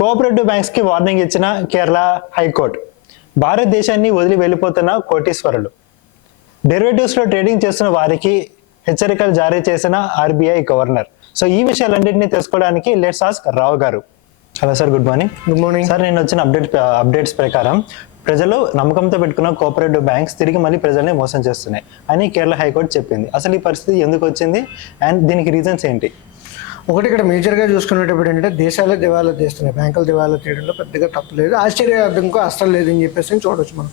Cooperative banks కి warning ఇచ్చిన Kerala high court. భారతదేశాన్ని వదిలి వెళ్ళిపోతున్న కోటీశ్వరులు. డెరివేటివ్స్ లో ట్రేడింగ్ చేస్తున్న వారికి హెచ్చరికలు జారీ చేసిన ఆర్బీఐ గవర్నర్. సో ఈ విషయాలన్నింటినీ తెలుసుకోవడానికి లెట్స్ ఆస్క్ రావు గారు. Hello sir, good morning. Good morning sir, నేను వచ్చిన అప్డేట్స్ ప్రకారం ప్రజలు నమ్మకంతో పెట్టుకున్న కోఆపరేటివ్ బ్యాంక్స్ తిరిగి మళ్ళీ ప్రజల్ని మోసం చేస్తున్నాయి అని కేరళ హైకోర్టు చెప్పింది. అసలు ఈ పరిస్థితి ఎందుకు వచ్చింది అండ్ దీనికి రీజన్స్ ఏంటి? ఒకటి, ఇక్కడ మేజర్గా చూసుకునేటప్పుడు ఏంటంటే దేశాలే దివాలా తీస్తున్నాయి. బ్యాంకులు దివాలా తీయడంలో పెద్దగా తప్పు లేదు, ఆశ్చర్యార్థంకో అస్సలు లేదని చెప్పేసి చూడవచ్చు మనం.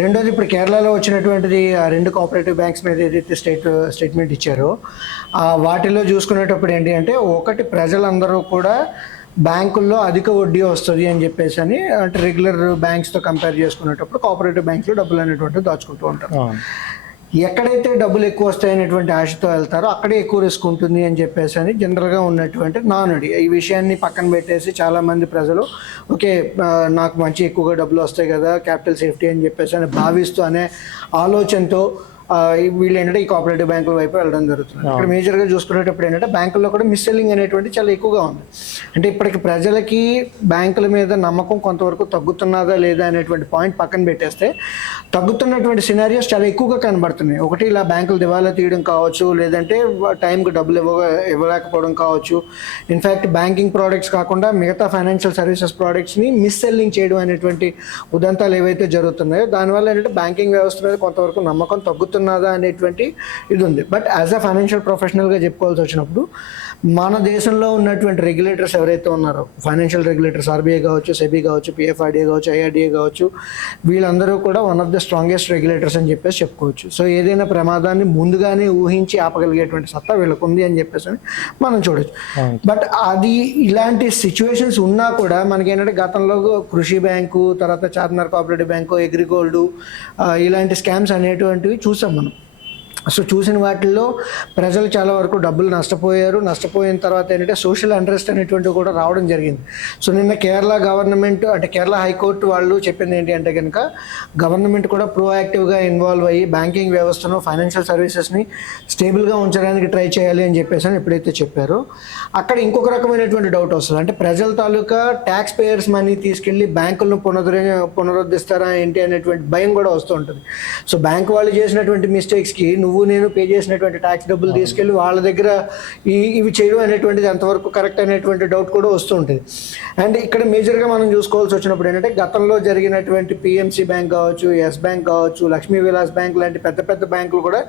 రెండోది, ఇప్పుడు కేరళలో వచ్చినటువంటిది ఆ రెండు కోఆపరేటివ్ బ్యాంక్స్ మీద ఏదైతే స్టేట్మెంట్ ఇచ్చారో వాటిలో చూసుకునేటప్పుడు ఏంటి అంటే, ఒకటి, ప్రజలందరూ కూడా బ్యాంకుల్లో అధిక వడ్డీ వస్తుంది అని చెప్పేసి అంటే రెగ్యులర్ బ్యాంక్స్తో కంపేర్ చేసుకునేటప్పుడు కోఆపరేటివ్ బ్యాంక్లో డబ్బులు అనేటువంటివి దాచుకుంటూ ఉంటారు. ఎక్కడైతే డబ్బులు ఎక్కువ వస్తాయనేటువంటి ఆశతో వెళ్తారో అక్కడే ఎక్కువ రిస్క్ ఉంటుంది అని చెప్పేసి జనరల్గా ఉన్నటువంటి నానుడి. ఈ విషయాన్ని పక్కన పెట్టేసి చాలామంది ప్రజలు ఓకే నాకు మంచి ఎక్కువగా డబ్బులు వస్తాయి కదా, క్యాపిటల్ సేఫ్టీ అని చెప్పేసి భావిస్తూ అనే ఆలోచనతో వీళ్ళు ఏంటంటే ఈ కోఆపరేటివ్ బ్యాంకుల వైపు వెళ్ళడం జరుగుతుంది. ఇక్కడ మేజర్గా చూసుకునేటప్పుడు ఏంటంటే బ్యాంకుల్లో కూడా మిస్సెల్లింగ్ అనేటువంటి చాలా ఎక్కువగా ఉంది. అంటే ఇప్పటికి ప్రజలకి బ్యాంకుల మీద నమ్మకం కొంతవరకు తగ్గుతున్నదా లేదా అనేటువంటి పాయింట్ పక్కన పెట్టేస్తే తగ్గుతున్నటువంటి సినారియోస్ చాలా ఎక్కువగా కనబడుతున్నాయి. ఒకటి, ఇలా బ్యాంకులు దివాలా తీయడం కావచ్చు, లేదంటే టైంకి డబ్బులు ఇవ్వలేకపోవడం కావచ్చు. ఇన్ఫ్యాక్ట్ బ్యాంకింగ్ ప్రోడక్ట్స్ కాకుండా మిగతా ఫైనాన్షియల్ సర్వీసెస్ ప్రోడక్ట్స్ని మిస్సెల్లింగ్ చేయడం అనేటువంటి ఉదంతాలు ఏవైతే జరుగుతున్నాయో దానివల్ల ఏంటంటే బ్యాంకింగ్ వ్యవస్థ మీద కొంతవరకు నమ్మకం తగ్గుతున్నదా అనేటువంటి ఇది ఉంది. బట్ యాజ్ అ ఫైనాన్షియల్ ప్రొఫెషనల్గా చెప్పుకోవాల్సి వచ్చినప్పుడు మన దేశంలో ఉన్నటువంటి రెగ్యులేటర్స్ ఎవరైతే ఉన్నారో, ఫైనాన్షియల్ రెగ్యులేటర్స్, ఆర్బీఐ కావచ్చు, సెబీ కావచ్చు, పిఎఫ్ఆర్డీఏ కావచ్చు, ఐఆర్డీఏ కావచ్చు, వీళ్ళందరూ కూడా one of the strongest regulators అని చెప్పేసి చెప్పుకోవచ్చు. సో ఏదైనా ప్రమాదాన్ని ముందుగానే ఊహించి ఆపగలిగేటువంటి సత్తా వీళ్ళకు ఉంది అని చెప్పేసి మనం చూడొచ్చు. బట్ అది ఇలాంటి సిచ్యువేషన్స్ ఉన్నా కూడా మనకేంటంటే గతంలో కృషి బ్యాంకు, తర్వాత చార్మినార్ కోఆపరేటివ్ బ్యాంకు, అగ్రిగోల్డ్, ఇలాంటి స్కామ్స్ అనేటువంటివి చూసాం మనం. సో చూసిన వాటిల్లో ప్రజలు చాలా వరకు డబ్బులు నష్టపోయిన తర్వాత ఏంటంటే సోషల్ అంట్రెస్ట్ అనేటువంటివి కూడా రావడం జరిగింది. సో నిన్న కేరళ గవర్నమెంట్ అంటే కేరళ హైకోర్టు వాళ్ళు చెప్పింది ఏంటి అంటే కనుక గవర్నమెంట్ కూడా ప్రోయాక్టివ్గా ఇన్వాల్వ్ అయ్యి బ్యాంకింగ్ వ్యవస్థను, ఫైనాన్షియల్ సర్వీసెస్ని స్టేబుల్గా ఉంచడానికి ట్రై చేయాలి అని చెప్పేసి ఎప్పుడైతే చెప్పారో అక్కడ ఇంకొక రకమైనటువంటి డౌట్ వస్తుంది. అంటే ప్రజల తాలూకా ట్యాక్స్ పేయర్స్ మనీ తీసుకెళ్ళి బ్యాంకులను పునరుద్ధరిస్తారా ఏంటి అనేటువంటి భయం కూడా వస్తూ ఉంటుంది. సో బ్యాంకు వాళ్ళు చేసినటువంటి మిస్టేక్స్కి నేను పే చేసినటువంటి ట్యాక్స్ డబ్బులు తీసుకెళ్ళి వాళ్ళ దగ్గర ఇవి చేయడం అనేటువంటిది ఎంతవరకు కరెక్ట్ అనేటువంటి డౌట్ కూడా వస్తూ ఉంటుంది. అండ్ ఇక్కడ మేజర్గా మనం చూసుకోవాల్సి వచ్చినప్పుడు ఏంటంటే గతంలో జరిగినటువంటి పిఎంసి బ్యాంక్ కావచ్చు, ఎస్ బ్యాంక్ కావచ్చు, లక్ష్మీ విలాస్ బ్యాంక్ లాంటి పెద్ద పెద్ద బ్యాంకులు కూడా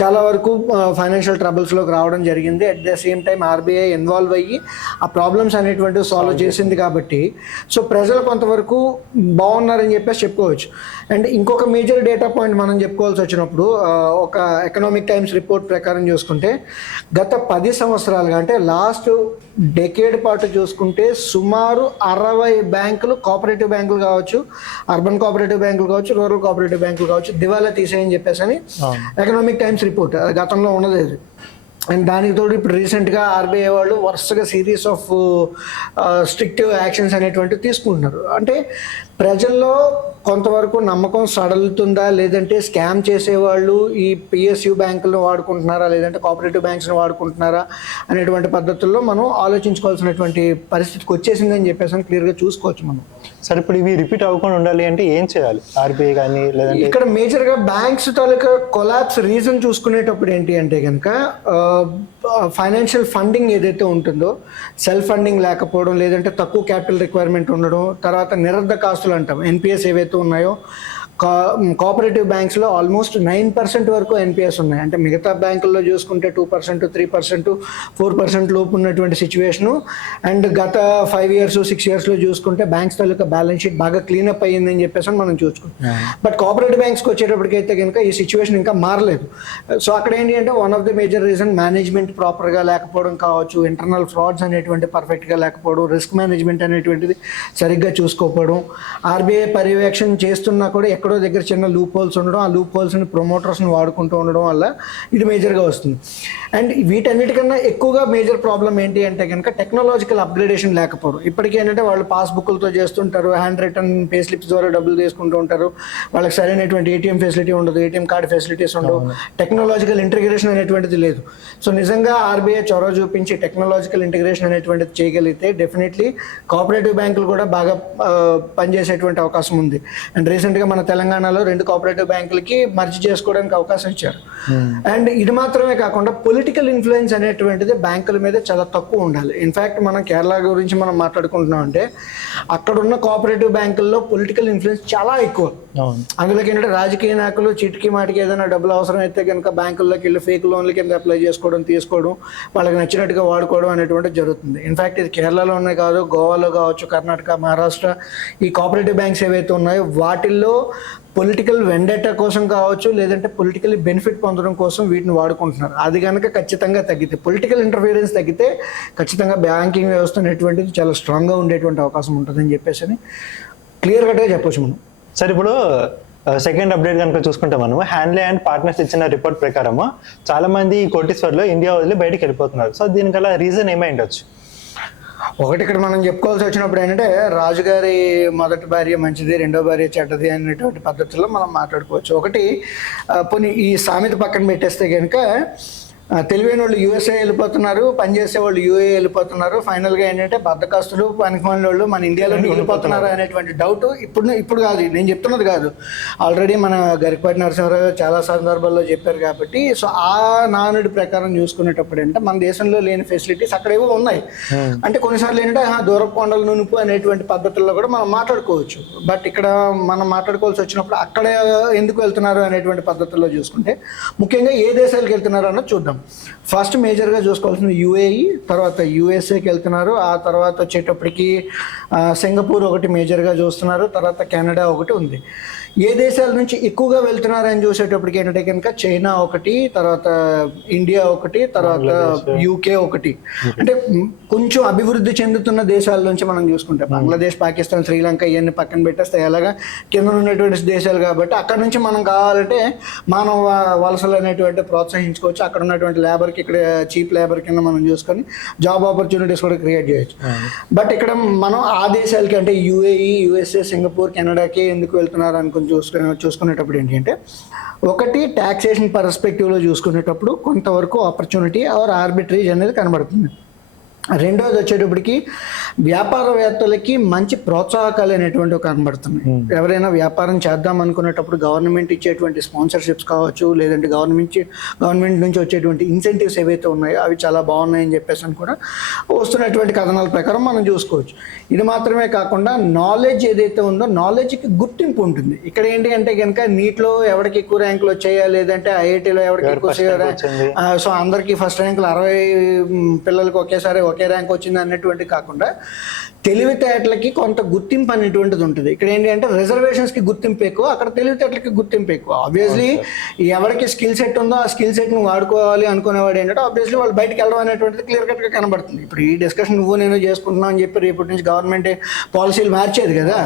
చాలా వరకు ఫైనాన్షియల్ ట్రబుల్స్లోకి రావడం జరిగింది. At the same time RBI involve అయ్యి ఆ ప్రాబ్లమ్స్ అనేటువంటివి సాల్వ్ చేసింది కాబట్టి సో ప్రజలు కొంతవరకు బాగున్నారని చెప్పేసి చెప్పుకోవచ్చు. అండ్ ఇంకొక మేజర్ డేటా పాయింట్ మనం చెప్పుకోవాల్సి వచ్చినప్పుడు ఒక ఎకనామిక్ టైమ్స్ రిపోర్ట్ ప్రకారం చూసుకుంటే గత 10 సంవత్సరాలుగా అంటే లాస్ట్ డెకేడ్ పాటు చూసుకుంటే సుమారు 60 బ్యాంకులు, కోఆపరేటివ్ బ్యాంకులు కావచ్చు, అర్బన్ కోఆపరేటివ్ బ్యాంకులు కావచ్చు, రూరల్ కోఆపరేటివ్ బ్యాంకులు కావచ్చు, దివాలా తీసేయని చెప్పేసి ఎకనామిక్ టైమ్స్ రిపోర్ట్ గతంలో ఉన్నది. అండ్ దానికి తోడు ఇప్పుడు రీసెంట్గా ఆర్బీఐ వాళ్ళు వరుసగా సిరీస్ ఆఫ్ స్ట్రిక్టివ్ యాక్షన్స్ అనేటువంటివి తీసుకుంటున్నారు. అంటే ప్రజల్లో కొంతవరకు నమ్మకం సడలుతుందా, లేదంటే స్కామ్ చేసేవాళ్ళు ఈ పిఎస్యు బ్యాంకులను వాడుకుంటున్నారా, లేదంటే కోఆపరేటివ్ బ్యాంక్స్ని వాడుకుంటున్నారా అనేటువంటి పద్ధతుల్లో మనం ఆలోచించుకోవాల్సినటువంటి పరిస్థితికి వచ్చేసిందని చెప్పేసి క్లియర్గా చూసుకోవచ్చు మనం. సరే, ఇప్పుడు ఇవి రిపీట్ అవ్వకుండా ఉండాలి అంటే ఏం చేయాలి ఆర్బీఐ కానీ? లేదంటే ఇక్కడ మేజర్గా బ్యాంక్స్ తాలూకా కొలాప్స్ రీజన్ చూసుకునేటప్పుడు ఏంటి అంటే కనుక ఫైనాన్షియల్ ఫండింగ్ ఏదైతే ఉంటుందో, సెల్ఫ్ ఫండింగ్ లేకపోవడం, లేదంటే తక్కువ క్యాపిటల్ రిక్వైర్మెంట్ ఉండడం, తర్వాత నిరర్ధక ఆస్తులు అంటాం ఎన్పిఎస్ ఏవైతే ఉన్నాయో కోఆపరేటివ్ బ్యాంక్స్లో ఆల్మోస్ట్ 9% వరకు ఎన్పిఎస్ ఉన్నాయి. అంటే మిగతా బ్యాంకుల్లో చూసుకుంటే 2%, 3%, 4% లోపు ఉన్నటువంటి సిచ్యువేషను. అండ్ గత 5 years, 6 yearsలో చూసుకుంటే బ్యాంక్స్ తాలూకా బ్యాలెన్స్ షీట్ బాగా క్లీనప్ అయ్యిందని చెప్పేసి మనం చూసుకుంటాం. బట్ కోఆపరేటివ్ బ్యాంక్స్కి వచ్చేటప్పటికైతే కనుక ఈ సిచ్యువేషన్ ఇంకా మారలేదు. సో అక్కడ ఏంటి అంటే one of the major reason management ప్రాపర్గా లేకపోవడం కావచ్చు, ఇంటర్నల్ ఫ్రాడ్స్ అనేటువంటి పర్ఫెక్ట్గా లేకపోవడం, రిస్క్ మేనేజ్మెంట్ అనేటువంటిది సరిగ్గా చూసుకోకపోవడం, ఆర్బీఐ పర్యవేక్షణ చేస్తున్నా కూడా ఎక్కడో ఎవరో దగ్గర చిన్న లూప్ హోల్స్ ఉండడం, ఆ లూప్ హోల్స్ని ప్రమోటర్స్ని వాడుకుంటూ ఉండడం వల్ల ఇది మేజర్గా వస్తుంది. అండ్ వీటన్నిటికన్నా ఎక్కువగా మేజర్ ప్రాబ్లం ఏంటి అంటే కనుక టెక్నాలజికల్ అప్గ్రేడేషన్ లేకపోవడం. ఇప్పటికీ ఏంటంటే వాళ్ళు పాస్బుక్లతో చేస్తుంటారు, హ్యాండ్ రిటర్న్ పే స్లిప్స్ ద్వారా డబ్బులు తీసుకుంటూ ఉంటారు, వాళ్ళకి సరైనటువంటి ఏటీఎం ఫెసిలిటీ ఉండదు, ఏటీఎం కార్డ్ ఫెసిలిటీస్ ఉండవు, టెక్నాలజికల్ ఇంటిగ్రేషన్ అనేటువంటిది లేదు. సో నిజంగా ఆర్బీఐ చొరవ చూపించి టెక్నాలజికల్ ఇంటిగ్రేషన్ అనేటువంటిది చేయగలిగితే డెఫినెట్లీ కోఆపరేటివ్ బ్యాంకులు కూడా బాగా పనిచేసేటువంటి అవకాశం ఉంది. అండ్ రీసెంట్గా మన తెలంగాణలో 2 కోఆపరేటివ్ బ్యాంకులకి మర్జ్ చేసుకోవడానికి అవకాశం ఇచ్చారు. అండ్ ఇది మాత్రమే కాకుండా పొలిటికల్ ఇన్ఫ్లుయెన్స్ అనేటువంటిది బ్యాంకుల మీద చాలా తక్కువ ఉండాలి. ఇన్ఫ్యాక్ట్ మనం కేరళ గురించి మనం మాట్లాడుకుంటున్నాం అంటే అక్కడున్న కోఆపరేటివ్ బ్యాంకుల్లో పొలిటికల్ ఇన్ఫ్లుయెన్స్ చాలా ఎక్కువ. అందులోకి ఏంటంటే రాజకీయ నాయకులు చిటికి మాటికి ఏదైనా డబ్బులు అవసరం అయితే కనుక బ్యాంకుల్లోకి వెళ్ళి ఫేక్ లోన్ల కింద అప్లై చేసుకోవడం, తీసుకోవడం, వాళ్ళకి నచ్చినట్టుగా వాడుకోవడం అనేటువంటిది జరుగుతుంది. ఇన్ఫ్యాక్ట్ ఇది కేరళలోనే కాదు, గోవాలో కావచ్చు, కర్ణాటక, మహారాష్ట్ర, ఈ కోఆపరేటివ్ బ్యాంక్స్ ఏవైతే ఉన్నాయో వాటిల్లో పొలిటికల్ వెండేటా కోసం కావచ్చు, లేదంటే పొలిటికల్ బెనిఫిట్ పొందడం కోసం వీటిని వాడుకుంటున్నారు. అది కనుక ఖచ్చితంగా తగ్గితే, పొలిటికల్ ఇంటర్ఫీరెన్స్ తగ్గితే ఖచ్చితంగా బ్యాంకింగ్ వ్యవస్థ అనేటువంటిది చాలా స్ట్రాంగ్గా ఉండేటువంటి అవకాశం ఉంటుందని చెప్పేసి క్లియర్ కట్గా చెప్పొచ్చు మనం. సార్ ఇప్పుడు సెకండ్ అప్డేట్ కనుక చూసుకుంటే మనం హ్యాండ్లే అండ్ పార్ట్నర్స్ ఇచ్చిన రిపోర్ట్ ప్రకారం చాలా మంది కోటీశ్వర్లు ఇండియా వదిలి బయటికి వెళ్ళిపోతున్నారు. సో దీనికల్లా రీజన్ ఏమై ఉండొచ్చు? ఒకటి ఇక్కడ మనం చెప్పుకోవాల్సి వచ్చినప్పుడు ఏంటంటే రాజుగారి మొదటి భార్య మంచిది, రెండో భార్య చెడ్డది అనేటువంటి పద్ధతుల్లో మనం మాట్లాడుకోవచ్చు. ఒకటి పోనీ ఈ సామెత పక్కన పెట్టేస్తే కనుక తెలివైన వాళ్ళు యూఎస్ఏ వెళ్ళిపోతున్నారు, పనిచేసే వాళ్ళు యూఏ వెళ్ళిపోతున్నారు, ఫైనల్గా ఏంటంటే బద్దకస్తులు పనికిమాలిన వాళ్ళు మన ఇండియాలో వెళ్ళిపోతున్నారు అనేటువంటి డౌట్ ఇప్పుడు కాదు, నేను చెప్తున్నది కాదు, ఆల్రెడీ మన గరికపాటి నరసింహారావు చాలా సందర్భాల్లో చెప్పారు. కాబట్టి సో ఆ నానుడి ప్రకారం చూసుకునేటప్పుడు ఏంటంటే మన దేశంలో లేని ఫెసిలిటీస్ అక్కడ ఏవో ఉన్నాయి. అంటే కొన్నిసార్లు ఏంటంటే దూరపు కొండలు నునుపు అనేటువంటి పద్ధతుల్లో కూడా మనం మాట్లాడుకోవచ్చు. బట్ ఇక్కడ మనం మాట్లాడుకోవాల్సి వచ్చినప్పుడు అక్కడ ఎందుకు వెళ్తున్నారు అనేటువంటి పద్ధతుల్లో చూసుకుంటే ముఖ్యంగా ఏ దేశాలకు వెళ్తున్నారు అన్నది చూద్దాం. ఫస్ట్ మేజర్గా చూసుకోవాల్సింది యుఏఈ, తర్వాత యుఎస్ఏకి వెళ్తున్నారు, ఆ తర్వాత వచ్చేటప్పటికి సింగపూర్ ఒకటి మేజర్గా చూస్తున్నారు, తర్వాత కెనడా ఒకటి ఉంది. ఏ దేశాల నుంచి ఎక్కువగా వెళ్తున్నారని చూసేటప్పటికి ఏంటంటే కనుక చైనా ఒకటి, తర్వాత ఇండియా ఒకటి, తర్వాత యూకే ఒకటి. అంటే కొంచెం అభివృద్ధి చెందుతున్న దేశాల నుంచి మనం చూసుకుంటే బంగ్లాదేశ్, పాకిస్తాన్, శ్రీలంక ఇవన్నీ పక్కన పెట్టేస్తే ఎలాగా కింద ఉన్నటువంటి దేశాలు కాబట్టి అక్కడ నుంచి మనం కావాలంటే మానవ వలసలు అనేటువంటి ప్రోత్సహించుకోవచ్చు. అక్కడ ఉన్నటువంటి లేబర్కి ఇక్కడ చీప్ లేబర్ కింద మనం చూసుకొని జాబ్ ఆపర్చునిటీస్ కూడా క్రియేట్ చేయొచ్చు. బట్ ఇక్కడ మనం ఆ దేశాలకి అంటే యుఏఈ, యుఎస్ఏ, సింగపూర్, కెనడాకి ఎందుకు వెళ్తున్నారు అనుకుని చూసుకునేటప్పుడు ఏంటంటే ఒకటి టాక్సేషన్ పర్స్పెక్టివ్లో చూసుకునేటప్పుడు కొంతవరకు ఆపర్చునిటీ ఆర్ ఆర్బిట్రేజ్ అనేది కనబడుతుంది. రెండోది వచ్చేటప్పటికి వ్యాపారవేత్తలకి మంచి ప్రోత్సాహకాలు అనేటువంటి కనబడుతున్నాయి. ఎవరైనా వ్యాపారం చేద్దాం అనుకునేటప్పుడు గవర్నమెంట్ ఇచ్చేటువంటి స్పాన్సర్షిప్స్ కావచ్చు, లేదంటే గవర్నమెంట్ నుంచి వచ్చేటువంటి ఇన్సెంటివ్స్ ఏవైతే ఉన్నాయో అవి చాలా బాగున్నాయని చెప్పేసి అని కూడా వస్తున్నటువంటి కథనాల ప్రకారం మనం చూసుకోవచ్చు. ఇది మాత్రమే కాకుండా నాలెడ్జ్ ఏదైతే ఉందో నాలెడ్జ్కి గుర్తింపు ఉంటుంది. ఇక్కడ ఏంటి అంటే కనుక నీట్లో ఎవరికి ఎక్కువ ర్యాంకులు వచ్చాయా, లేదంటే ఐఐటీలో ఎవరికి ఎక్కువ సో అందరికీ ఫస్ట్ ర్యాంకులు 60 పిల్లలకి ఒకేసారి ఒకే ర్యాంక్ వచ్చింది అన్నటువంటి కాకుండా తెలివితేటలకి కొంత గుర్తింపు అనేటువంటిది ఉంటుంది. ఇక్కడ ఏంటి అంటే రిజర్వేషన్స్కి గుర్తింపు ఎక్కువ, అక్కడ తెలివితేటలకి గుర్తింపు ఎక్కువ. ఆబ్వియస్లీ ఎవరికి స్కిల్ సెట్ ఉందో ఆ స్కిల్ సెట్ను వాడుకోవాలి అనుకునేవాడు ఏంటంటే ఆబ్వియస్లీ వాళ్ళు బయటకు వెళ్ళడం అనేటువంటిది క్లియర్ కట్గా కనబడుతుంది. ఇప్పుడు ఈ డిస్కషన్ నువ్వు నేను చేసుకుంటున్నావు అని చెప్పి రేపటి నుంచి గవర్నమెంట్ పాలసీలు మార్చేది కదా.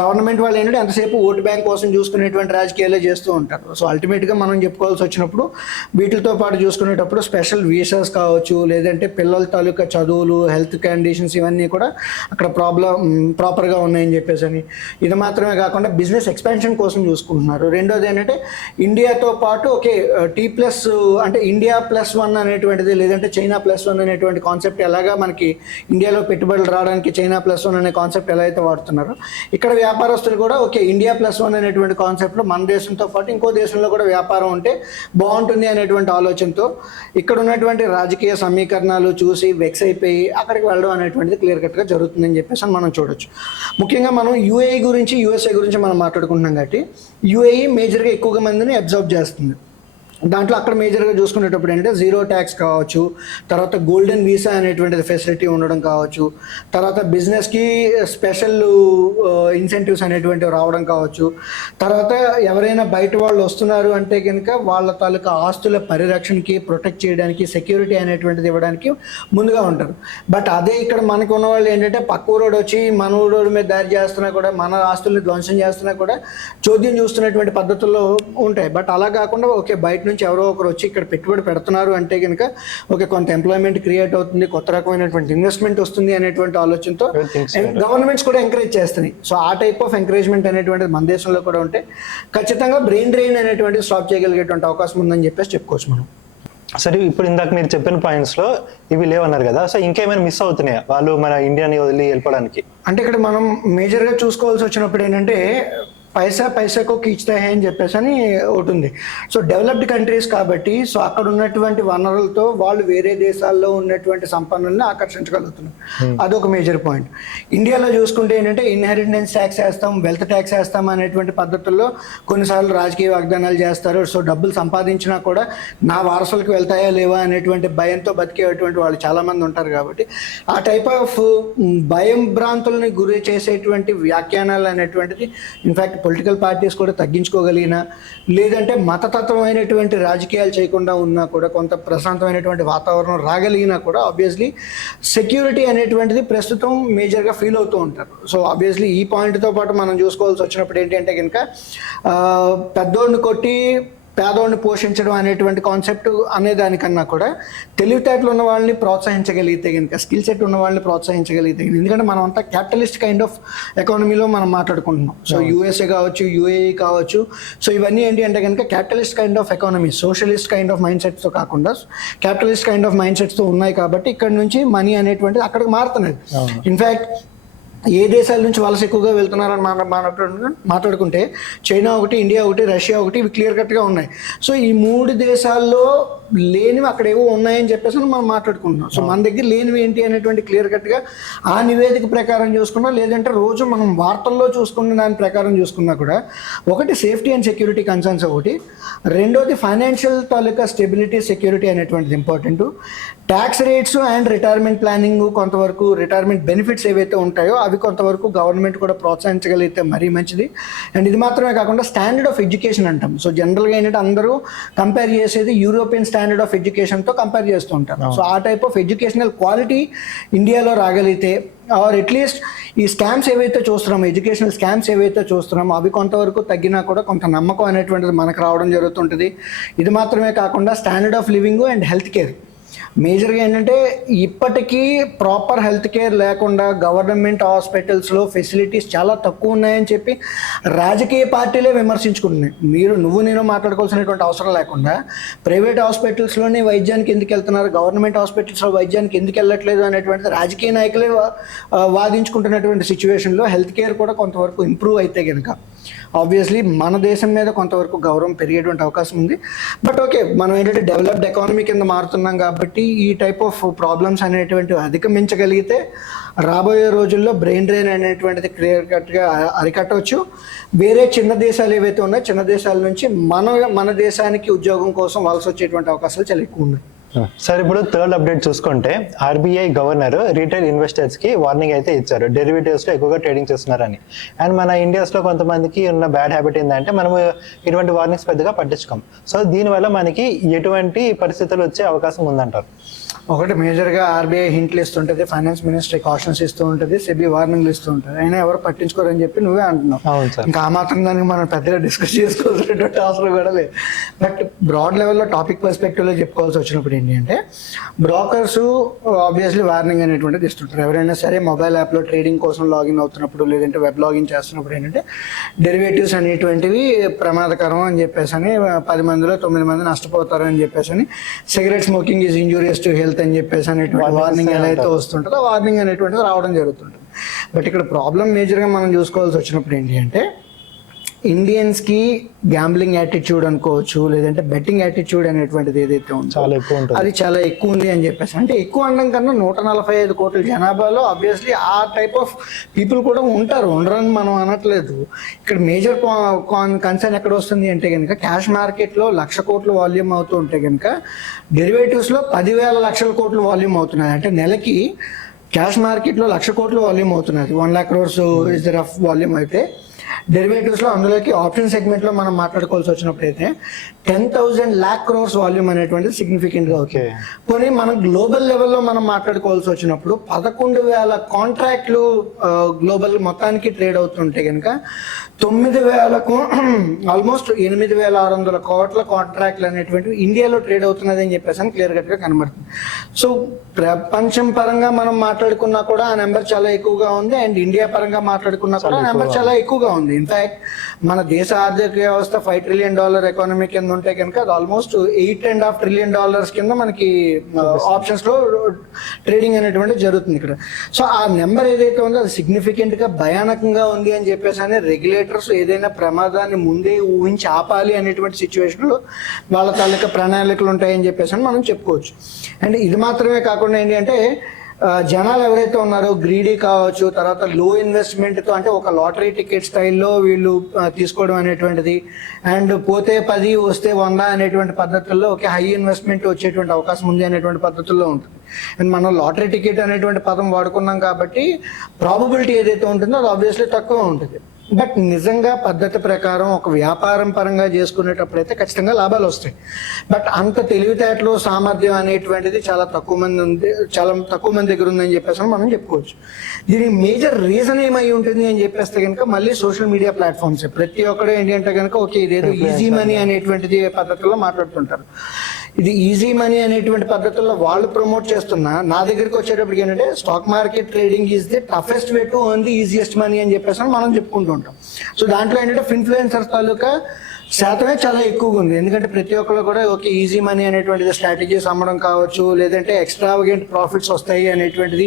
గవర్నమెంట్ వాళ్ళు ఏంటంటే ఎంతసేపు ఓటు బ్యాంక్ కోసం చూసుకునేటువంటి రాజకీయాలే చేస్తూ ఉంటారు. సో అల్టిమేట్గా మనం చెప్పుకోవాల్సి వచ్చినప్పుడు వీటితో పాటు చూసుకునేటప్పుడు స్పెషల్ వీసాస్ కావచ్చు, లేదంటే పిల్లల తాలూకా చదువులు, హెల్త్ కండిషన్స్ ఇవన్నీ కూడా అక్కడ ప్రాపర్గా ఉన్నాయని చెప్పేసి అని. ఇది మాత్రమే కాకుండా బిజినెస్ ఎక్స్పాన్షన్ కోసం చూసుకుంటున్నారు. రెండోది ఏంటంటే ఇండియాతో పాటు ఓకే T+ అంటే ఇండియా +1 అనేటువంటిది, లేదంటే చైనా +1 అనేటువంటి కాన్సెప్ట్ ఎలాగా మనకి ఇండియాలో పెట్టుబడులు రావడానికి చైనా +1 అనే కాన్సెప్ట్ ఎలా అయితే వాడుతున్నారో ఇక్కడ వ్యాపారస్తులు కూడా ఓకే ఇండియా +1 అనేటువంటి కాన్సెప్ట్లో మన దేశంతో పాటు ఇంకో దేశంలో కూడా వ్యాపారం ఉంటే బాగుంటుంది అనేటువంటి ఆలోచనతో ఇక్కడ ఉన్నటువంటి రాజకీయ సమీకరణాలు చూసి వెక్స్ అయిపోయి అక్కడికి వెళ్ళడం అనేటువంటిది క్లియర్ కట్గా జరుగుతుందని చెప్పేసి మనం చూడొచ్చు. ముఖ్యంగా మనం యూఏఈ గురించి, యూఎస్ఏ గురించి మనం మాట్లాడుకుంటున్నాం కాబట్టి యూఏఈ మేజర్గా ఎక్కువగా మందిని అబ్జర్వ్ చేస్తుంది. దాంట్లో అక్కడ మేజర్గా చూసుకునేటప్పుడు ఏంటంటే జీరో ట్యాక్స్ కావచ్చు, తర్వాత గోల్డెన్ వీసా అనేటువంటిది ఫెసిలిటీ ఉండడం కావచ్చు, తర్వాత బిజినెస్కి స్పెషల్ ఇన్సెంటివ్స్ అనేటువంటివి రావడం కావచ్చు, తర్వాత ఎవరైనా బయట వాళ్ళు వస్తున్నారు అంటే కనుక వాళ్ళ తాలూకా ఆస్తుల పరిరక్షణకి ప్రొటెక్ట్ చేయడానికి సెక్యూరిటీ అనేటువంటిది ఇవ్వడానికి ముందుగా ఉంటారు. బట్ అదే ఇక్కడ మనకు ఉన్న వాళ్ళు ఏంటంటే పక్క ఊరోడు వచ్చి మన ఊరోడు మీద దాడి చేస్తున్నా కూడా, మన ఆస్తుల్ని ధ్వంసం చేస్తున్నా కూడా చోద్యం చూస్తున్నటువంటి పద్ధతుల్లో ఉంటాయి. బట్ అలా కాకుండా ఓకే, బయట నుంచి ఎవరో ఒకరు వచ్చి ఇక్కడ పెట్టుబడి పెడుతున్నారు అంటే కనుక ఓకే, కొంత ఎంప్లాయ్మెంట్ క్రియేట్ అవుతుంది, కొత్త రకమైనటువంటి ఇన్వెస్ట్మెంట్ వస్తుంది అనేటువంటి ఆలోచనతో గవర్నమెంట్స్ కూడా ఎంకరేజ్ చేస్తున్నాయి. సో ఆ టైప్ ఆఫ్ ఎంకరేజ్మెంట్ అనేటువంటిది మన దేశంలో కూడా ఉంటే ఖచ్చితంగా బ్రెయిన్ డ్రైన్ అనేటువంటిది స్టాప్ చేయగలిగేటువంటి అవకాశం ఉందని చెప్పేసి చెప్పుకోవచ్చు మనం. సరే, ఇప్పుడు ఇందాక మీరు చెప్పిన పాయింట్స్ లో ఇవి లేవన్నారు కదా, సో ఇంకేమైనా మిస్ అవుతున్నాయా వాళ్ళు మన ఇండియాని వదిలి వెళ్ళిపోవడానికి? అంటే ఇక్కడ మనం మేజర్గా చూసుకోవాల్సి వచ్చినప్పుడు ఏంటంటే పైసా పైసాకు కీచుతా అని చెప్పేసి అని ఒకటి ఉంది. సో డెవలప్డ్ కంట్రీస్ కాబట్టి సో అక్కడ ఉన్నటువంటి వనరులతో వాళ్ళు వేరే దేశాల్లో ఉన్నటువంటి సంపన్నుల్ని ఆకర్షించగలుగుతున్నారు. అదొక మేజర్ పాయింట్. ఇండియాలో చూసుకుంటే ఏంటంటే ఇన్హెరిటెన్స్ ట్యాక్స్ వేస్తాం, వెల్త్ ట్యాక్స్ వేస్తాం అనేటువంటి పద్ధతుల్లో కొన్నిసార్లు రాజకీయ వాగ్దానాలు చేస్తారు. సో డబ్బులు సంపాదించినా కూడా నా వారసులకు వెళ్తాయా లేవా అనేటువంటి భయంతో బతికేటువంటి వాళ్ళు చాలామంది ఉంటారు. కాబట్టి ఆ టైప్ ఆఫ్ భయం భ్రాంతుల్ని గురి చేసేటువంటి వ్యాఖ్యానాలు అనేటువంటిది ఇన్ఫ్యాక్ట్ పొలిటికల్ పార్టీస్ కూడా తగ్గించుకోగలిగిన, లేదంటే మతతత్వమైనటువంటి రాజకీయాలు చేయకుండా ఉన్నా కూడా కొంత ప్రశాంతమైనటువంటి వాతావరణం రాగలిగినా కూడా ఆబ్వియస్లీ సెక్యూరిటీ అనేటువంటిది ప్రస్తుతం మేజర్గా ఫీల్ అవుతూ ఉంటారు. సో ఆబ్వియస్లీ ఈ పాయింట్తో పాటు మనం చూసుకోవాల్సి వచ్చినప్పుడు ఏంటంటే కనుక పెద్దోడిని కొట్టి పేదోడిని పోషించడం అనేటువంటి కాన్సెప్ట్ అనేదానికన్నా కూడా తెలివితేటలు ఉన్న వాళ్ళని ప్రోత్సహించగలిగితే కనుక, స్కిల్ సెట్ ఉన్న వాళ్ళని ప్రోత్సహించగలిగితే, ఎందుకంటే మనం అంతా క్యాపిటలిస్ట్ కైండ్ ఆఫ్ ఎకానమీలో మనం మాట్లాడుకుంటున్నాం. సో యూఎస్ఏ కావచ్చు, యూఏఈ కావచ్చు, సో ఇవన్నీ ఏంటి అంటే కనుక capitalist kind of economy, socialist kind of mind సెట్స్తో కాకుండా క్యాపిటలిస్ట్ కైండ్ ఆఫ్ మైండ్ సెట్స్తో ఉన్నాయి. కాబట్టి ఇక్కడ నుంచి మనీ అనేటువంటిది అక్కడికి మారుతున్నది. ఇన్ఫ్యాక్ట్ ఏ దేశాల నుంచి వలస ఎక్కువగా వెళ్తున్నారని మాట్లాడుకుంటే చైనా ఒకటి, ఇండియా ఒకటి, రష్యా ఒకటి, ఇవి క్లియర్ కట్గా ఉన్నాయి. సో ఈ 3 దేశాల్లో లేనివి అక్కడ ఏవో ఉన్నాయని చెప్పేసి మనం మాట్లాడుకుంటున్నాం. సో మన దగ్గర లేనివి ఏంటి అనేటువంటి క్లియర్ కట్గా ఆ నివేదిక ప్రకారం చూసుకున్నా, లేదంటే రోజు మనం వార్తల్లో చూసుకున్న దాని ప్రకారం చూసుకున్నా కూడా ఒకటి సేఫ్టీ అండ్ సెక్యూరిటీ కన్సర్న్స్ ఒకటి, రెండోది ఫైనాన్షియల్ తాలూకా స్టెబిలిటీ సెక్యూరిటీ అనేటువంటిది important, tax rates and retirement planning, కొంతవరకు రిటైర్మెంట్ బెనిఫిట్స్ ఏవైతే ఉంటాయో అవి కొంతవరకు గవర్నమెంట్ కూడా ప్రోత్సహించగలిగితే మరీ మంచిది. అండ్ ఇది మాత్రమే కాకుండా స్టాండర్డ్ ఆఫ్ ఎడ్యుకేషన్ అంటాం. సో జనరల్గా ఏంటంటే అందరూ కంపేర్ చేసేది యూరోపియన్ స్టాండర్డ్ ఆఫ్ ఎడ్యుకేషన్తో కంపేర్ చేస్తూ ఉంటారు. సో ఆ టైప్ ఆఫ్ ఎడ్యుకేషనల్ క్వాలిటీ ఇండియాలో రాగలిగితే, ఆర్ అట్లీస్ట్ ఈ స్కామ్స్ ఏవైతే చూస్తున్నామో, ఎడ్యుకేషనల్ స్కామ్స్ ఏవైతే చూస్తున్నామో అవి కొంతవరకు తగ్గినా కూడా కొంత నమ్మకం అనేటువంటిది మనకు రావడం జరుగుతుంటుంది. ఇది మాత్రమే కాకుండా standard of living and health care మేజర్గా ఏంటంటే ఇప్పటికీ ప్రాపర్ హెల్త్ కేర్ లేకుండా గవర్నమెంట్ హాస్పిటల్స్లో ఫెసిలిటీస్ చాలా తక్కువ ఉన్నాయని చెప్పి రాజకీయ పార్టీలే విమర్శించుకుంటున్నాయి. నువ్వు నేను మాట్లాడుకోవాల్సినటువంటి అవసరం లేకుండా ప్రైవేట్ హాస్పిటల్స్లోనే వైద్యానికి ఎందుకు వెళ్తున్నారు, గవర్నమెంట్ హాస్పిటల్స్లో వైద్యానికి ఎందుకు వెళ్ళట్లేదు అనేటువంటిది రాజకీయ నాయకులే వాదించుకుంటున్నటువంటి సిచ్యువేషన్లో హెల్త్ కేర్ కూడా కొంతవరకు ఇంప్రూవ్ అయితే కనుక ఆబ్వియస్లీ మన దేశం మీద కొంతవరకు గౌరవం పెరిగేటువంటి అవకాశం ఉంది. బట్ ఓకే, మనం ఏంటంటే డెవలప్డ్ ఎకానమీ కింద మారుతున్నాం కాబట్టి ఈ టైప్ ఆఫ్ ప్రాబ్లమ్స్ అనేటువంటివి అధిగమించగలిగితే రాబోయే రోజుల్లో బ్రెయిన్ డ్రైన్ అనేటువంటిది క్లియర్ కట్గా అరికట్టవచ్చు. వేరే చిన్న దేశాలు ఏవైతే ఉన్నాయో చిన్న దేశాల నుంచి మన దేశానికి ఉద్యోగం కోసం వలస వచ్చేటువంటి అవకాశాలు చాలా ఎక్కువ ఉన్నాయి. సార్, ఇప్పుడు థర్డ్ అప్డేట్ చూసుకుంటే ఆర్బీఐ గవర్నర్ రీటైల్ ఇన్వెస్టర్స్ కి వార్నింగ్ అయితే ఇచ్చారు, డెరివేటివ్స్ లో ఎక్కువగా ట్రేడింగ్ చేస్తున్నారని. అండ్ మన ఇండియాస్ లో కొంతమందికి ఉన్న బ్యాడ్ హ్యాబిట్ ఏంటంటే మనము ఇటువంటి వార్నింగ్స్ పెద్దగా పట్టించుకోం. సో దీనివల్ల మనకి ఎటువంటి పరిస్థితులు వచ్చే అవకాశం ఉందంటారు? ఒకటి మేజర్గా ఆర్బీఐ హింట్లు ఇస్తుంటుంది, ఫైనాన్స్ మినిస్ట్రీ కాషన్స్ ఇస్తూ ఉంటుంది, సెబీ వార్నింగ్లు ఇస్తూ ఉంటుంది. అయినా ఎవరు పట్టించుకోరని చెప్పి నువ్వే అంటున్నావు. ఇంకా ఆ మాత్రం దానికి మనం పెద్దగా డిస్కస్ చేసుకోవాల్సినటువంటి అవసరం కూడా లేదు. బట్ బ్రాడ్ లెవెల్లో టాపిక్ పర్స్పెక్టివ్లో చెప్పుకోవాల్సి వచ్చినప్పుడు ఏంటి అంటే బ్రోకర్స్ ఆబ్వియస్లీ వార్నింగ్ అనేటువంటిది ఇస్తుంటారు. ఎవరైనా సరే మొబైల్ యాప్లో ట్రేడింగ్ కోసం లాగిన్ అవుతున్నప్పుడు, లేదంటే వెబ్ లాగిన్ చేస్తున్నప్పుడు ఏంటంటే డెరివేటివ్స్ అనేటువంటివి ప్రమాదకరం అని చెప్పేసి అని 10 మందిలో 9 మంది నష్టపోతారు అని చెప్పేసి అని, cigarette smoking is injurious to health అని చెప్పేసి అనేటువంటి వార్నింగ్ ఎలా అయితే వస్తుంటుందో ఆ వార్నింగ్ అనేటువంటిది రావడం జరుగుతుంటుంది. బట్ ఇక్కడ ప్రాబ్లం మేజర్గా మనం చూసుకోవాల్సి వచ్చినప్పుడు ఏంటి అంటే ఇండియన్స్కి గ్యాంబ్లింగ్ యాటిట్యూడ్ అనుకోవచ్చు, లేదంటే బెట్టింగ్ యాటిట్యూడ్ అనేటువంటిది ఏదైతే ఉందో చాలా ఎక్కువ ఉంటుంది. అది చాలా ఎక్కువ ఉంది అని చెప్పేసి. అంటే ఎక్కువ అనడం కన్నా 145 కోట్ల జనాభాలో ఆబ్వియస్లీ ఆ టైప్ ఆఫ్ పీపుల్ కూడా ఉంటారు, ఉండరని మనం అనట్లేదు. ఇక్కడ మేజర్ కన్సర్న్ ఎక్కడ వస్తుంది అంటే కనుక క్యాష్ మార్కెట్లో 1,00,000 కోట్ల వాల్యూమ్ అవుతూ ఉంటే కనుక డెరివేటివ్స్లో 10,000 లక్షల కోట్ల వాల్యూమ్ అవుతున్నాయి. అంటే నెలకి క్యాష్ మార్కెట్లో 1,00,000 కోట్ల వాల్యూమ్ అవుతున్నది, 1,00,000 crores is the rough volume. అయితే డెరివేటివ్స్లో అందులోకి ఆప్షన్ సెగ్మెంట్లో మనం మాట్లాడుకోవాల్సి వచ్చినప్పుడు అయితే 10,000 lakh crores వాల్యూమ్ అనేటువంటిది సిగ్నిఫికెంట్గా అవుతుంది. పోనీ మనం గ్లోబల్ లెవెల్లో మనం మాట్లాడుకోవాల్సి వచ్చినప్పుడు 11,000 కాంట్రాక్ట్లు గ్లోబల్ మొత్తానికి ట్రేడ్ అవుతుంటే కనుక 9,000 ఆల్మోస్ట్ 8,600 కోట్ల కాంట్రాక్ట్లు అనేటువంటివి ఇండియాలో ట్రేడ్ అవుతున్నది అని చెప్పేసి అని క్లియర్ కట్గా కనబడుతుంది. సో ప్రపంచం పరంగా మనం మాట్లాడుకున్నా కూడా ఆ నెంబర్ చాలా ఎక్కువగా ఉంది, అండ్ ఇండియా పరంగా మాట్లాడుకున్నా కూడా ఆ నెంబర్ చాలా ఎక్కువగా ఉంది. ఇన్ఫాక్ట్ మన దేశ ఆర్థిక వ్యవస్థ $5 trillion ఎకానమీ కింద ఉంటే కనుక అది ఆల్మోస్ట్ $8.5 trillion కింద మనకి ఆప్షన్స్ లో ట్రేడింగ్ అనేటువంటి జరుగుతుంది ఇక్కడ. సో ఆ నెంబర్ ఏదైతే ఉందో అది సిగ్నిఫికెంట్ గా భయానకంగా ఉంది అని చెప్పేసి అని రెగ్యులేటర్స్ ఏదైనా ప్రమాదాన్ని ముందే ఊహించి ఆపాలి అనేటువంటి సిచ్యువేషన్ లో వాళ్ళ తాలూకా ప్రణాళికలు ఉంటాయని చెప్పేసి అని మనం చెప్పుకోవచ్చు. అండ్ ఇది మాత్రమే కాకుండా ఏంటి అంటే జనాలు ఎవరైతే ఉన్నారో గ్రీడీ కావచ్చు, తర్వాత లో ఇన్వెస్ట్మెంట్తో అంటే ఒక లాటరీ టికెట్ స్టైల్లో వీళ్ళు తీసుకోవడం అనేటువంటిది, అండ్ పోతే 10 వస్తే 100 అనేటువంటి పద్ధతుల్లో ఒక హై ఇన్వెస్ట్మెంట్ వచ్చేటువంటి అవకాశం ఉంది అనేటువంటి పద్ధతుల్లో ఉంటుంది. అండ్ మనం లాటరీ టికెట్ అనేటువంటి పదం వాడుకున్నాం కాబట్టి ప్రాబబిలిటీ ఏదైతే ఉంటుందో అది ఆబ్వియస్లీ తక్కువ ఉంటుంది. బట్ నిజంగా పద్ధతి ప్రకారం ఒక వ్యాపారం పరంగా చేసుకునేటప్పుడు అయితే ఖచ్చితంగా లాభాలు వస్తాయి. బట్ అంత తెలివితేటలు సామర్థ్యం అనేటువంటిది చాలా తక్కువ మంది దగ్గర ఉందని చెప్పేసి మనం చెప్పుకోవచ్చు. దీనికి మేజర్ రీజన్ ఏమై ఉంటుంది అని చెప్పేస్తే కనుక మళ్ళీ సోషల్ మీడియా ప్లాట్ఫామ్స్. ప్రతి ఒక్కరు ఏంటి అంటే కనుక ఓకే ఇదేదో ఈజీ మనీ అనేటువంటిది పద్ధతుల్లో మాట్లాడుతుంటారు. ఇది ఈజీ మనీ అనేటువంటి పద్ధతుల్లో వాళ్ళు ప్రమోట్ చేస్తున్నా నా దగ్గరికి వచ్చేటప్పటికి ఏంటంటే stock market trading is the toughest way to earn the easiest money అని చెప్పేసి మనం చెప్పుకుంటూ ఉంటాం. సో దాంట్లో ఏంటంటే ఇన్ఫ్లుయెన్సర్స్ తాలూకా శాతమే చాలా ఎక్కువగా ఉంది. ఎందుకంటే ప్రతి ఒక్కరు కూడా ఓకే ఈజీ మనీ అనేటువంటిది స్ట్రాటజీస్ అమ్మడం కావచ్చు, లేదంటే ఎక్స్ట్రావగెంట్ ప్రాఫిట్స్ వస్తాయి అనేటువంటిది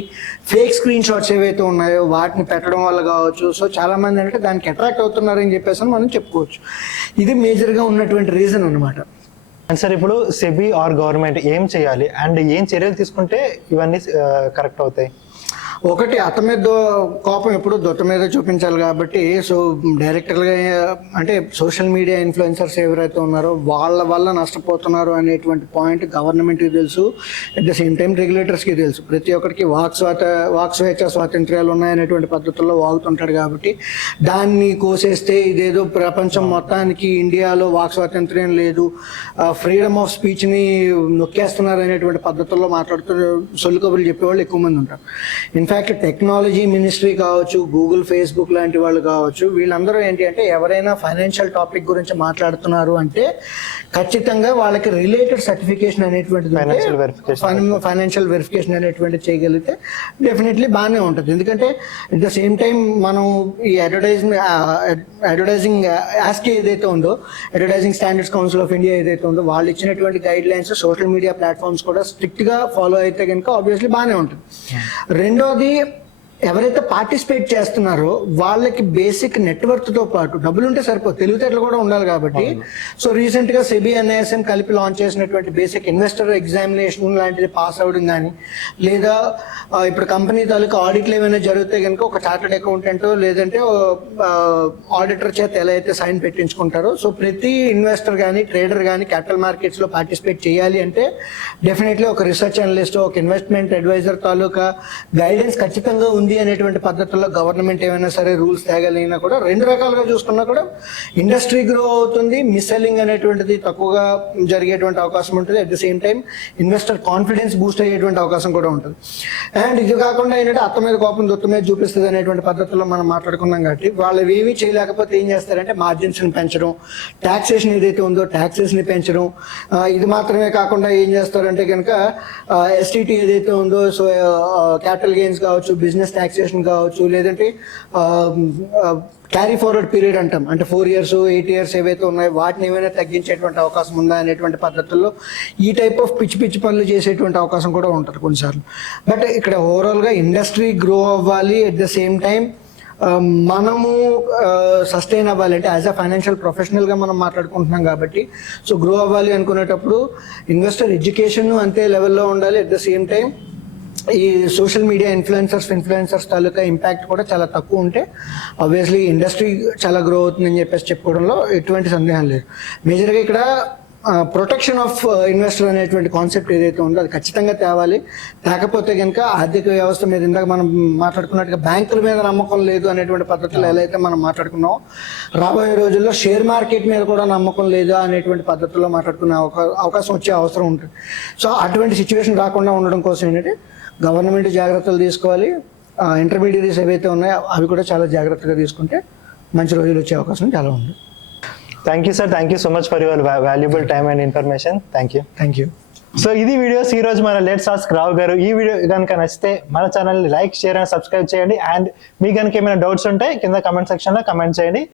ఫేక్ స్క్రీన్ షాట్స్ ఏవైతే ఉన్నాయో వాటిని పెట్టడం వల్ల కావచ్చు. సో చాలా మంది అంటే దానికి అట్రాక్ట్ అవుతున్నారని చెప్పేసి మనం చెప్పుకోవచ్చు. ఇది మేజర్గా ఉన్నటువంటి రీజన్ అనమాట. అండ్ సార్ ఇప్పుడు సెబీ ఆర్ గవర్నమెంట్ ఏం చేయాలి అండ్ ఏం చర్యలు తీసుకుంటే ఇవన్నీ కరెక్ట్ అవుతాయి? ఒకటి అత్త మీద కోపం ఎప్పుడు దొత్త మీద చూపించాలి కాబట్టి సో డైరెక్టర్గా అంటే సోషల్ మీడియా ఇన్ఫ్లుయెన్సర్స్ ఎవరైతే ఉన్నారో వాళ్ళ వల్ల నష్టపోతున్నారు అనేటువంటి పాయింట్ గవర్నమెంట్కి తెలుసు, అట్ ద సేమ్ టైం రెగ్యులేటర్స్కి తెలుసు. ప్రతి ఒక్కరికి వాక్ స్వేచ్ఛ స్వాతంత్ర్యాలు ఉన్నాయనేటువంటి పద్ధతుల్లో వాగుతుంటాడు కాబట్టి దాన్ని కోసేస్తే ఇదేదో ప్రపంచం మొత్తానికి ఇండియాలో వాక్ స్వాతంత్ర్యం లేదు, ఫ్రీడమ్ ఆఫ్ స్పీచ్ని నొక్కేస్తున్నారు అనేటువంటి పద్ధతుల్లో మాట్లాడుతూ సొల్లు కబుర్లు చెప్పేవాళ్ళు ఎక్కువ మంది ఉంటారు. ఇన్ఫాక్ట్ టెక్నాలజీ మినిస్ట్రీ కావచ్చు, గూగుల్, ఫేస్బుక్ లాంటి వాళ్ళు కావచ్చు, వీళ్ళందరూ ఏంటి అంటే ఎవరైనా ఫైనాన్షియల్ టాపిక్ గురించి మాట్లాడుతున్నారు అంటే ఖచ్చితంగా వాళ్ళకి రిలేటెడ్ సర్టిఫికేషన్ అనేటువంటిది ఫైనాన్షియల్ వెరిఫికేషన్ అనేటువంటిది చేయగలిగితే డెఫినెట్లీ బాగానే ఉంటుంది. ఎందుకంటే అట్ ద సేమ్ టైం మనం ఈ అడ్వర్టైజింగ్ యాస్కి ఏదైతే ఉందో, advertising standards council of India ఏదైతే ఉందో వాళ్ళు ఇచ్చినటువంటి guide lines social media platforms కూడా స్ట్రిక్ట్గా ఫాలో అయితే కనుక ఆబ్వియస్లీ బాగానే ఉంటుంది. రెండోది ఎవరైతే పార్టిసిపేట్ చేస్తున్నారో వాళ్ళకి బేసిక్ నెట్వర్క్తో పాటు డబ్బులు ఉంటే సరిపోదు, తెలివితేటలు కూడా ఉండాలి కాబట్టి సో రీసెంట్గా సెబీ ఎన్ఐఎస్ఎం కలిపి లాంచ్ చేసినటువంటి బేసిక్ ఇన్వెస్టర్ ఎగ్జామినేషన్ లాంటిది పాస్ అవ్వడం కానీ, లేదా ఇప్పుడు కంపెనీ తాలూకా ఆడిట్లు ఏమైనా జరిగితే కనుక ఒక చార్టెడ్ అకౌంటెంట్ లేదంటే ఆడిటర్ చేత ఎలా అయితే సైన్ పెట్టించుకుంటారో సో ప్రతి ఇన్వెస్టర్ కానీ ట్రేడర్ కానీ క్యాపిటల్ మార్కెట్స్లో పార్టిసిపేట్ చేయాలి అంటే డెఫినెట్లీ ఒక రీసెర్చ్ అనలిస్ట్, ఒక ఇన్వెస్ట్మెంట్ అడ్వైజర్ తాలూకా గైడెన్స్ ఖచ్చితంగా ఉంది అనేటువంటి పద్ధతుల్లో గవర్నమెంట్ ఏమైనా సరే రూల్స్ తేగలిగినా కూడా రెండు రకాలుగా చూసుకున్నా కూడా ఇండస్ట్రీ గ్రో అవుతుంది, మిస్సెల్లింగ్ అనేటువంటిది తక్కువగా జరిగేటువంటి అవకాశం ఉంటుంది, at the same time investor confidence Boost అయ్యేటువంటి అవకాశం కూడా ఉంటుంది. అండ్ ఇది కాకుండా ఏంటంటే అత్త మీద కోపం దొత్త మీద చూపిస్తుంది అనేటువంటి పద్ధతుల్లో మనం మాట్లాడుకున్నాం కాబట్టి వాళ్ళు ఏమీ చేయలేకపోతే ఏం చేస్తారంటే మార్జిన్స్ని పెంచడం, ట్యాక్సేషన్ ఏదైతే ఉందో ట్యాక్సెస్ని పెంచడం. ఇది మాత్రమే కాకుండా ఏం చేస్తారంటే కనుక ఎస్టీటీ ఏదైతే ఉందో సో క్యాపిటల్ గెయిన్స్ కావచ్చు, బిజినెస్ ట్యాక్సేషన్ కావచ్చు, లేదంటే క్యారీ ఫార్వర్డ్ పీరియడ్ అంటాం అంటే 4 years 8 years ఏవైతే ఉన్నాయో వాటిని ఏమైనా తగ్గించేటువంటి అవకాశం ఉందా అనేటువంటి పద్ధతుల్లో ఈ టైప్ ఆఫ్ పిచ్చి పనులు చేసేటువంటి అవకాశం కూడా ఉంటుంది కొన్నిసార్లు. బట్ ఇక్కడ ఓవరాల్గా ఇండస్ట్రీ గ్రో అవ్వాలి, అట్ ద సేమ్ టైం మనము సస్టైన్ అవ్వాలి అంటే యాజ్ అ ఫైనాన్షియల్ ప్రొఫెషనల్గా మనం మాట్లాడుకుంటున్నాం కాబట్టి సో గ్రో అవ్వాలి అనుకునేటప్పుడు ఇన్వెస్టర్ ఎడ్యుకేషన్ అంతే లెవెల్లో ఉండాలి. అట్ ద సేమ్ టైం ఈ సోషల్ మీడియా ఇన్ఫ్లుయెన్సర్స్ తాలూకా ఇంపాక్ట్ కూడా చాలా తక్కువ ఉంటే ఆబ్వియస్లీ ఇండస్ట్రీ చాలా గ్రో అవుతుందని చెప్పేసి చెప్పుకోవడంలో ఎటువంటి సందేహం లేదు. మేజర్గా ఇక్కడ ప్రొటెక్షన్ ఆఫ్ ఇన్వెస్టర్ అనేటువంటి కాన్సెప్ట్ ఏదైతే ఉందో అది ఖచ్చితంగా తేవాలి. లేకపోతే కనుక ఆర్థిక వ్యవస్థ మీద ఇందాక మనం మాట్లాడుకున్నట్టుగా బ్యాంకుల మీద నమ్మకం లేదు అనేటువంటి పద్ధతిలో ఎలా అయితే మనం మాట్లాడుకున్నామో రాబోయే రోజుల్లో షేర్ మార్కెట్ మీద కూడా నమ్మకం లేదు అనేటువంటి పద్ధతిలో మాట్లాడుకునే అవకాశం వచ్చే అవసరం ఉంటుంది. సో అటువంటి సిచ్యువేషన్ రాకుండా ఉండడం కోసం ఏంటంటే గవర్నమెంట్ జాగ్రత్తలు తీసుకోవాలి. ఇంటర్మీడియరీస్ ఏవైతే ఉన్నాయో అవి కూడా చాలా జాగ్రత్తగా తీసుకుంటే మంచి రోజులు వచ్చే అవకాశం చాలా ఉంది. Thank you sir, thank you so much for your valuable time and information. Thank you. So ఇది వీడియోస్ ఈ రోజు మన లెట్స్ ఆస్క్ రావు గారు. ఈ వీడియో కనుక నచ్చితే మన ఛానల్ని లైక్, షేర్ అండ్ సబ్స్క్రైబ్ చేయండి. అండ్ మీకు కనుక ఏమైనా డౌట్స్ ఉంటే కింద కమెంట్ సెక్షన్లో కమెంట్ చేయండి.